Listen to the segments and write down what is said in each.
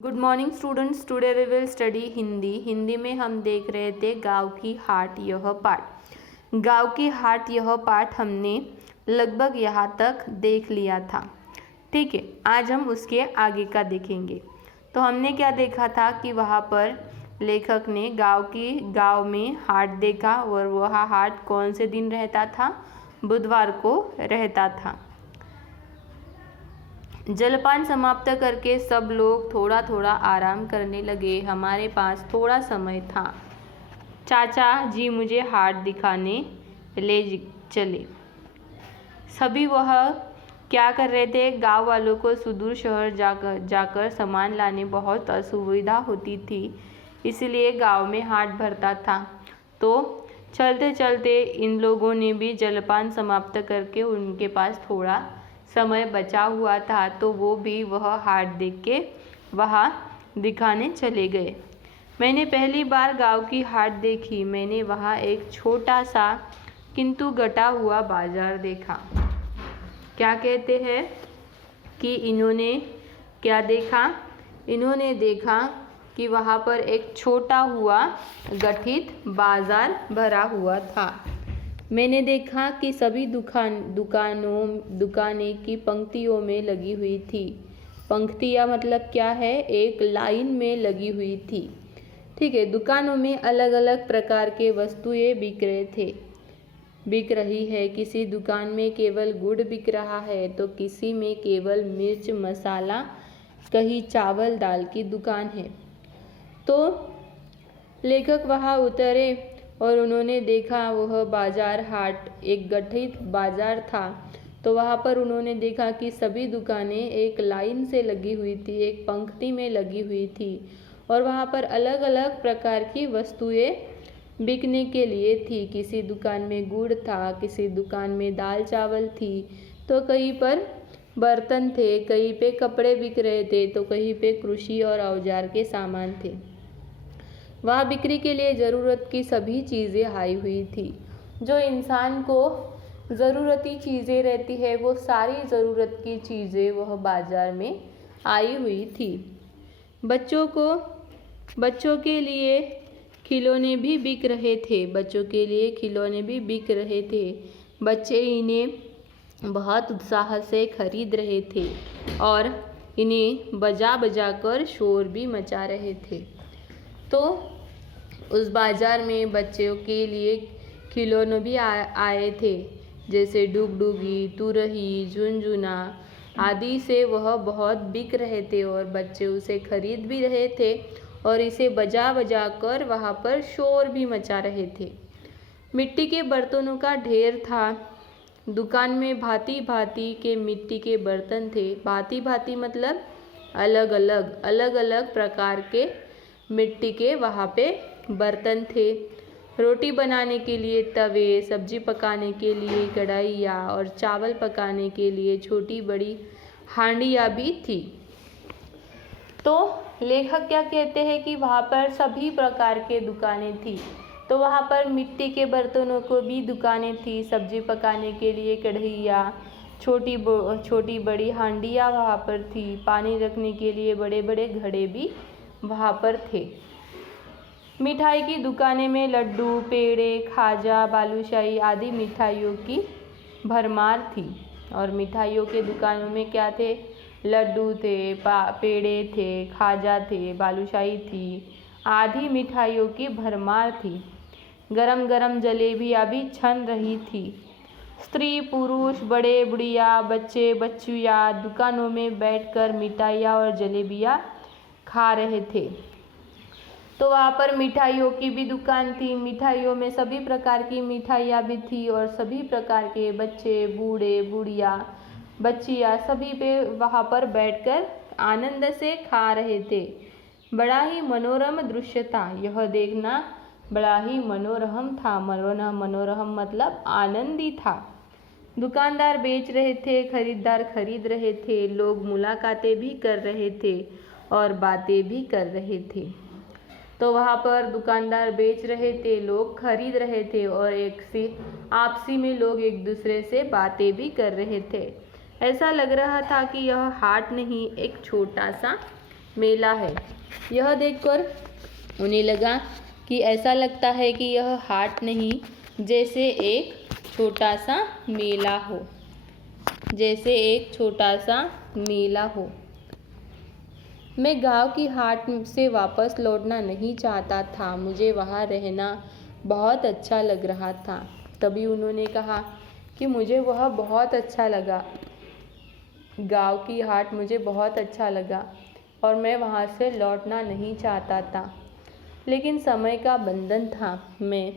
Good morning students, today we will study Hindi में हम देख रहे थे गांव की हाट यह पाठ। गांव की हाट यह पाठ हमने लगभग यहाँ तक देख लिया था। ठीक है, आज हम उसके आगे का देखेंगे। तो हमने क्या देखा था कि वहाँ पर लेखक ने गांव में हाट देखा और वह हाट कौन से दिन रहता था? बुधवार को रहता था। जलपान समाप्त करके सब लोग थोड़ा थोड़ा आराम करने लगे। हमारे पास थोड़ा समय था। चाचा जी मुझे हाट दिखाने ले चले। सभी वह क्या कर रहे थे? गांव वालों को सुदूर शहर जाकर सामान लाने बहुत असुविधा होती थी, इसलिए गांव में हाट भरता था। तो चलते चलते इन लोगों ने भी जलपान समाप्त करके उनके पास थोड़ा समय बचा हुआ था, तो वो भी वह हाट देख के वहाँ दिखाने चले गए। मैंने पहली बार गांव की हाट देखी। मैंने वहाँ एक छोटा सा किंतु घटा हुआ बाजार देखा। क्या कहते हैं कि इन्होंने क्या देखा? इन्होंने देखा कि वहाँ पर एक छोटा हुआ गठित बाजार भरा हुआ था। मैंने देखा कि सभी दुकानें की पंक्तियों में लगी हुई थी। पंक्तियाँ मतलब क्या है? एक लाइन में लगी हुई थी। ठीक है, दुकानों में अलग अलग प्रकार के वस्तुएं बिक रही है। किसी दुकान में केवल गुड़ बिक रहा है, तो किसी में केवल मिर्च मसाला, कहीं चावल दाल की दुकान है। तो लेखक वहाँ उतरे और उन्होंने देखा वह बाजार हाट एक गठित बाजार था। तो वहाँ पर उन्होंने देखा कि सभी दुकानें एक लाइन से लगी हुई थी, एक पंक्ति में लगी हुई थी, और वहाँ पर अलग अलग प्रकार की वस्तुएं बिकने के लिए थी। किसी दुकान में गुड़ था, किसी दुकान में दाल चावल थी, तो कहीं पर बर्तन थे, कहीं पे कपड़े बिक रहे थे, तो कहीं पे कृषि और औजार के सामान थे। वहाँ बिक्री के लिए ज़रूरत की सभी चीज़ें आई हुई थी। जो इंसान को ज़रूरती चीज़ें रहती है, वो सारी ज़रूरत की चीज़ें वह बाज़ार में आई हुई थी। बच्चों के लिए खिलौने भी बिक रहे थे। बच्चे इन्हें बहुत उत्साह से खरीद रहे थे और इन्हें बजा बजा कर शोर भी मचा रहे थे। तो उस बाजार में बच्चों के लिए खिलौने भी आए थे, जैसे डुगडुगी, तुरही, झुनझुना आदि से वह बहुत बिक रहे थे और बच्चे उसे खरीद भी रहे थे और इसे बजा बजा कर वहाँ पर शोर भी मचा रहे थे। मिट्टी के बर्तनों का ढेर था। दुकान में भांति भांति के मिट्टी के बर्तन थे। भांति भांति मतलब अलग अलग प्रकार के मिट्टी के वहाँ पे बर्तन थे। रोटी बनाने के लिए तवे, सब्जी पकाने के लिए कढ़ाइयाँ और चावल पकाने के लिए छोटी बड़ी हांडियाँ भी थी। तो लेखक क्या कहते हैं कि वहाँ पर सभी प्रकार के दुकानें थी। तो वहाँ पर मिट्टी के बर्तनों को भी दुकानें थी, सब्जी पकाने के लिए कढ़ाइयाँ, छोटी बड़ी हांडियाँ वहाँ पर थी, पानी रखने के लिए बड़े बड़े घड़े भी वहाँ पर थे। मिठाई की दुकानें में लड्डू, पेड़े, खाजा, बालूशाही आदि मिठाइयों की भरमार थी। और मिठाइयों के दुकानों में क्या थे? लड्डू थे, पेड़े थे, खाजा थे, बालूशाही थी, आदि मिठाइयों की भरमार थी। गरम गरम जलेबियाँ भी छन रही थी। स्त्री पुरुष, बड़े बुढ़िया, बच्चे बच्चियाँ दुकानों में बैठकर मिठाइयाँ और जलेबियाँ खा रहे थे। तो वहाँ पर मिठाइयों की भी दुकान थी। मिठाइयों में सभी प्रकार की मिठाइयाँ भी थी और सभी प्रकार के बच्चे, बूढ़े, बुढ़िया, बच्चियाँ सभी पे वहाँ पर बैठकर आनंद से खा रहे थे। बड़ा ही मनोरम दृश्य था। यह देखना बड़ा ही मनोरम था। मनोरम मतलब आनंदी था। दुकानदार बेच रहे थे, खरीदार खरीद रहे थे, लोग मुलाकातें भी कर रहे थे और बातें भी कर रहे थे। तो वहाँ पर दुकानदार बेच रहे थे, लोग खरीद रहे थे और आपसी में लोग एक दूसरे से बातें भी कर रहे थे। ऐसा लग रहा था कि यह हाट नहीं, एक छोटा सा मेला है। यह देखकर उन्हें लगा कि ऐसा लगता है कि यह हाट नहीं, जैसे एक छोटा सा मेला हो, जैसे एक छोटा सा मेला हो। मैं गांव की हाट से वापस लौटना नहीं चाहता था, मुझे वहाँ रहना बहुत अच्छा लग रहा था। तभी उन्होंने कहा कि मुझे वह बहुत अच्छा लगा, गांव की हाट मुझे बहुत अच्छा लगा और मैं वहाँ से लौटना नहीं चाहता था। लेकिन समय का बंधन था, मैं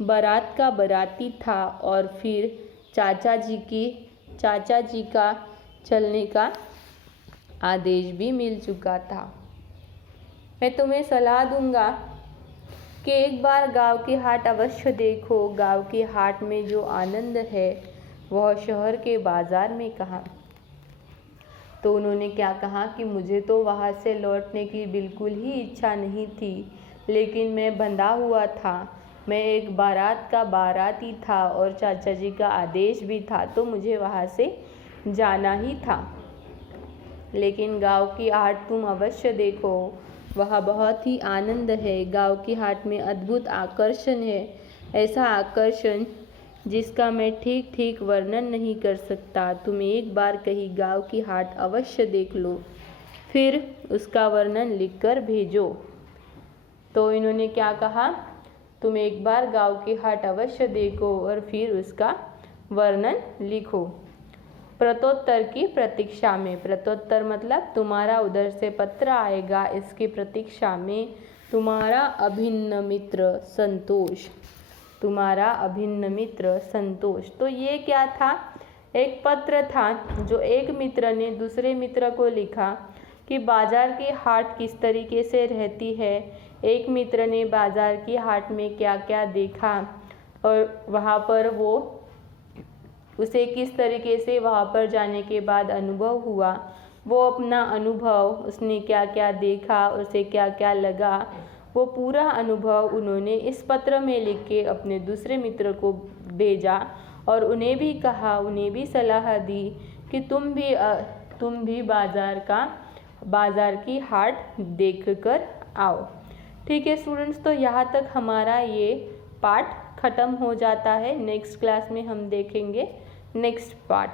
बारात का बाराती था और फिर चाचा जी का चलने का आदेश भी मिल चुका था। मैं तुम्हें सलाह दूंगा कि एक बार गांव की हाट अवश्य देखो। गांव की हाट में जो आनंद है वह शहर के बाजार में कहाँ। तो उन्होंने क्या कहा कि मुझे तो वहाँ से लौटने की बिल्कुल ही इच्छा नहीं थी, लेकिन मैं बंधा हुआ था, मैं एक बारात का बाराती था और चाचा जी का आदेश भी था, तो मुझे वहाँ से जाना ही था। लेकिन गांव की हाट तुम अवश्य देखो, वह बहुत ही आनंद है। गांव की हाट में अद्भुत आकर्षण है, ऐसा आकर्षण जिसका मैं ठीक ठीक वर्णन नहीं कर सकता। तुम एक बार कहीं गांव की हाट अवश्य देख लो, फिर उसका वर्णन लिखकर भेजो। तो इन्होंने क्या कहा, तुम एक बार गांव की हाट अवश्य देखो और फिर उसका वर्णन लिखो। प्रत्युत्तर की प्रतीक्षा में, प्रत्युत्तर मतलब तुम्हारा उधर से पत्र आएगा, इसकी प्रतीक्षा में तुम्हारा अभिन्न मित्र संतोष, तुम्हारा अभिन्न मित्र संतोष। तो ये क्या था, एक पत्र था जो एक मित्र ने दूसरे मित्र को लिखा कि बाजार की हाट किस तरीके से रहती है। एक मित्र ने बाजार की हाट में क्या क्या देखा और वहाँ पर उसे किस तरीके से वहाँ पर जाने के बाद अनुभव हुआ, वो अपना अनुभव, उसने क्या क्या देखा, उसे क्या क्या लगा, वो पूरा अनुभव उन्होंने इस पत्र में लिख के अपने दूसरे मित्र को भेजा और उन्हें भी कहा, उन्हें भी सलाह दी कि तुम भी बाज़ार की हाट देख कर आओ। ठीक है स्टूडेंट्स, तो यहाँ तक हमारा ये पाठ ख़त्म हो जाता है। नेक्स्ट क्लास में हम देखेंगे नेक्स्ट पार्ट।